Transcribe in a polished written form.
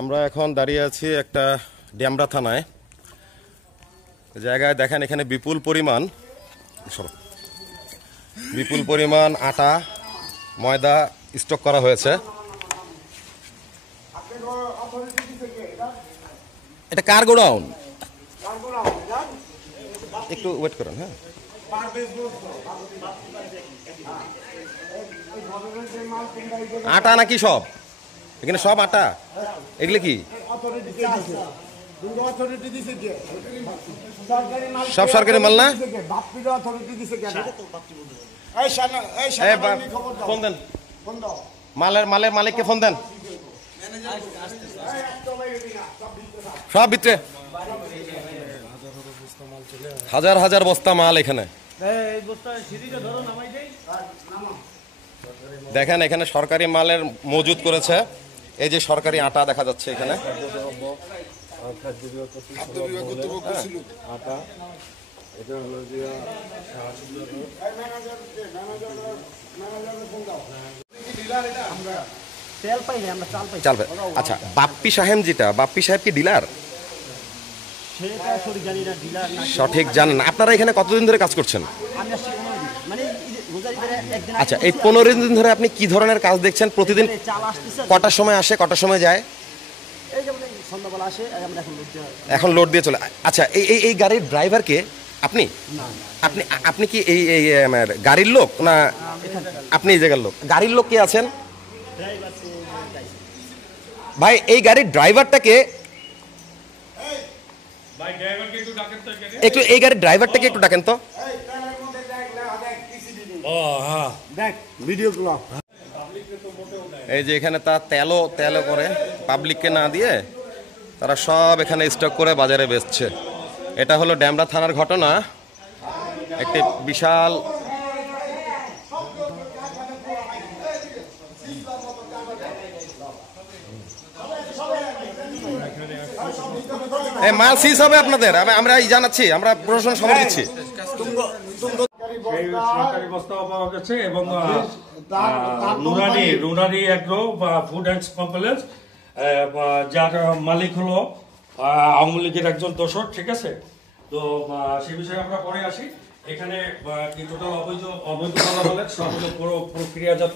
আমরা এখন দাঁড়িয়ে আছি একটা ডেমরা থানায় জায়গায়। দেখেন এখানে বিপুল পরিমাণ আটা ময়দা স্টক করা হয়েছে। এটা কার গোডাউন? একটু ওয়েট করেন। হ্যাঁ, আটা নাকি সব? এখানে সব আটা? এগুলো কি সব সরকারি মাল না? ফোন দেন, মালের মালিককে ফোন দেন। সব ভিতরে হাজার হাজার বস্তা মাল এখানে। দেখেন এখানে সরকারি মালের মজুদ করেছে। এই যে সরকারি আটা দেখা যাচ্ছে এখানে। আচ্ছা, বাপ্পি সাহেব কি ডিলার? সঠিক জানেন না। আপনারা এখানে কতদিন ধরে কাজ করছেন? আচ্ছা, এই 15 দিন ধরে আপনি কি ধরনের কাজ দেখছেন? প্রতিদিন কটার সময় আসে, কটার সময় যায়? এখন লোড দিয়ে চলে। আচ্ছা, এই গাড়ির ড্রাইভার কে? আপনি আপনি কি এই গাড়ির লোক না আপনি এই জায়গার লোক? গাড়ির লোক কে আছেন ভাই? এই গাড়ির ড্রাইভারটাকে একটু, এই গাড়ির ড্রাইভারটাকে একটু ডাকেন তো। এই যে এখানে তা তেলো করে পাবলিককে না দিয়ে তারা সব এখানে স্টক করে বাজারে বেচছে। এটা হলো ডেমরা থানার ঘটনা। একটি বিশাল মাল সিজ হবে আপনাদের। আমরা জানাচ্ছি, আমরা প্রশাসন খবর দিচ্ছি। সরকারি বস্তাও পাওয়া গেছে এবং নুরানি এগ্রো বা ফুড অ্যান্ড কমপ্লেক্স, যার মালিক হলো আওয়ামী লীগের একজন দোসর। ঠিক আছে, তো সে বিষয়ে আমরা পরে আসি। এখানে টোটাল অবৈধ বলা হলে সব হলো প্রক্রিয়াজাত